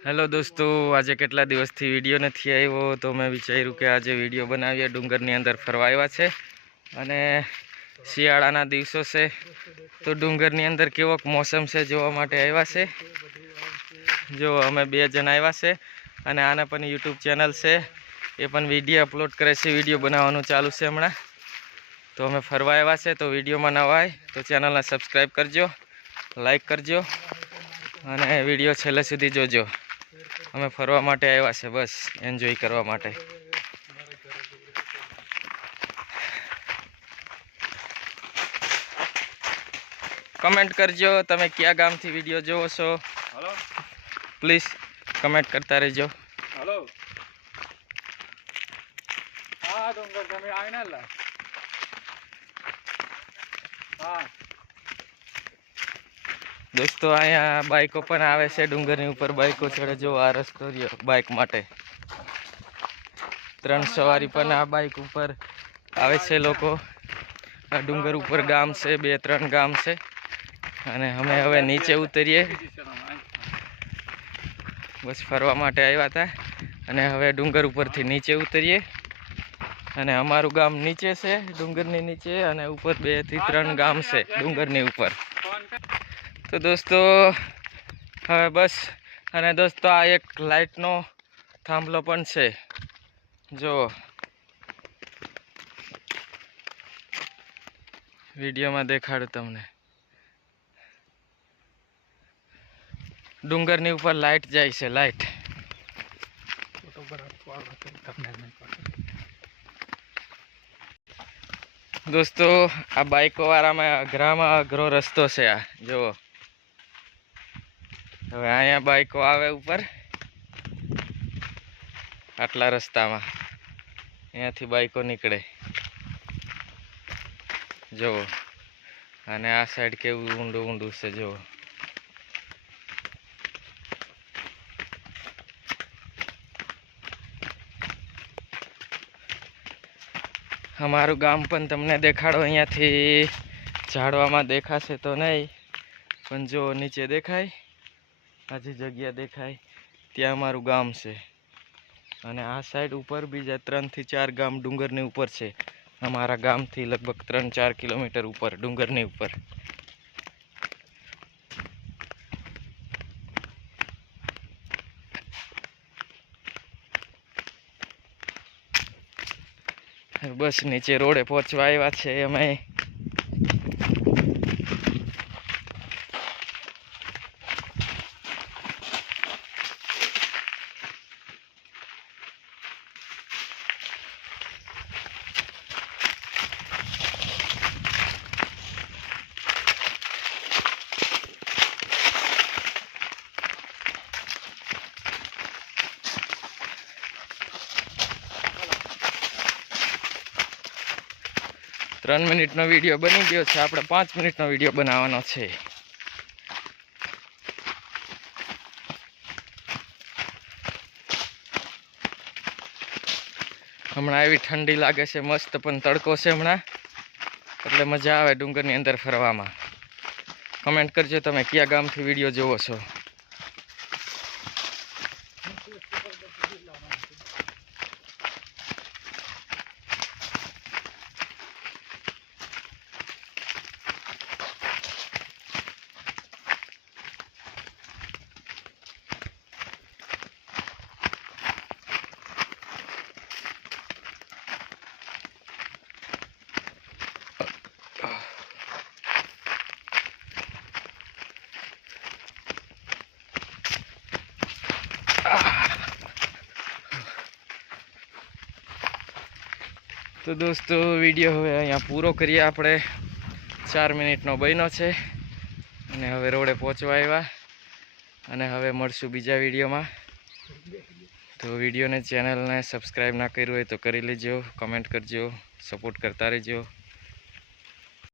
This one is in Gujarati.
હેલો દોસ્તો, આજે કેટલા દિવસથી વિડીયો નથી આવ્યો તો મેં વિચાર્યું કે આજે વિડીયો બનાવીએ. ડુંગરની અંદર ફરવા આવ્યા છે અને શિયાળાના દિવસો છે તો ડુંગરની અંદર કેવોક મોસમ છે જોવા માટે આવ્યા છે. જો અમે 2 જણ આવ્યા છે અને આને પણ યુટ્યુબ ચેનલ છે, એ પણ વિડીયો અપલોડ કરે છે. વિડીયો બનાવવાનું ચાલુ છે હમણાં. તો અમે ફરવા આવ્યા છે, તો વિડીયોમાં નવા હોય તો ચેનલને સબસ્ક્રાઈબ કરજો, લાઈક કરજો અને વિડીયો છેલ્લે સુધી જોજો. અમે ફરવા માટે આવ્યા છે, બસ એન્જોય કરવા માટે. કમેન્ટ કરજો તમે કયા ગામથી વિડીયો જોવો છો, પ્લીઝ કમેન્ટ કરતા રહેજો. હલો, હા ડુંગર તમે આવીને લા. હા દોસ્તો, અહીંયા બાઈકો પણ આવે છે. ડુંગરની ઉપર બાઈકો ચડે. જો આ રસ્તો રહ્યો બાઈક માટે. 3 સવારી પણ આ બાઈક ઉપર આવે છે લોકો. આ ડુંગર ઉપર ગામ છે, 2-3 ગામ છે અને અમે હવે નીચે ઉતરીએ. બસ ફરવા માટે આવ્યા હતા અને હવે ડુંગર ઉપરથી નીચે ઉતરીએ. અને અમારું ગામ નીચે છે, ડુંગરની નીચે, અને ઉપર 2 થી 3 ગામ છે ડુંગરની ઉપર. તો દોસ્તો હવે બસ. અને દોસ્તો, આ એક લાઇટનો થાંભલો પણ છે, જો વિડીયોમાં દેખાડું તમને. ડુંગરની ઉપર લાઇટ જાય છે, લાઇટ. દોસ્તો, આ બાઈકો વાળામાં અઘરામાં અઘરો રસ્તો છે. આ જુઓ, હવે અહીંયા બાઈકો આવે ઉપર આટલા રસ્તામાં. અહીંયાથી બાઈકો નીકળે, જુઓ. અને આ સાઈડ કેવું ઊંડું ઊંડું છે, જુઓ. અમારું ગામ પણ તમને દેખાડો. અહીંયાથી ઝાડવામાં દેખાશે તો નહીં, પણ જો નીચે દેખાય, આજી જગ્યા દેખાય, ત્યાં અમારું ગામ છે. અને આ સાઈડ ઉપર બીજા 3 થી 4 ગામ ડુંગરની ઉપર છે. અમારા ગામથી લગભગ 3-4 કિલોમીટર ઉપર ડુંગરની ઉપર. બસ નીચે રોડે પહોંચવા આવ્યા છે અમે. ત્રણ મિનિટનો વિડીયો બની ગયો છે. આપણે 5 મિનિટનો વિડીયો બનાવવાનો છે. હમણાં એવી ઠંડી લાગે છે, મસ્ત પણ તડકો છે હમણાં, એટલે મજા આવે ડુંગરની અંદર ફરવામાં. કમેન્ટ કરજો તમે કયા ગામથી વિડીયો જોવો છો. તો દોસ્તો, વિડીયો હવે અહીંયા પૂરો કરીએ આપણે. 4 મિનિટનો બન્યો છે અને હવે રોડે પહોંચવા આવ્યા. અને હવે મળશું બીજા વિડીયોમાં. તો વિડીયોને ચેનલને સબસ્ક્રાઈબ ના કર્યું હોય તો કરી લેજો, કમેન્ટ કરજો, સપોર્ટ કરતા રહેજો.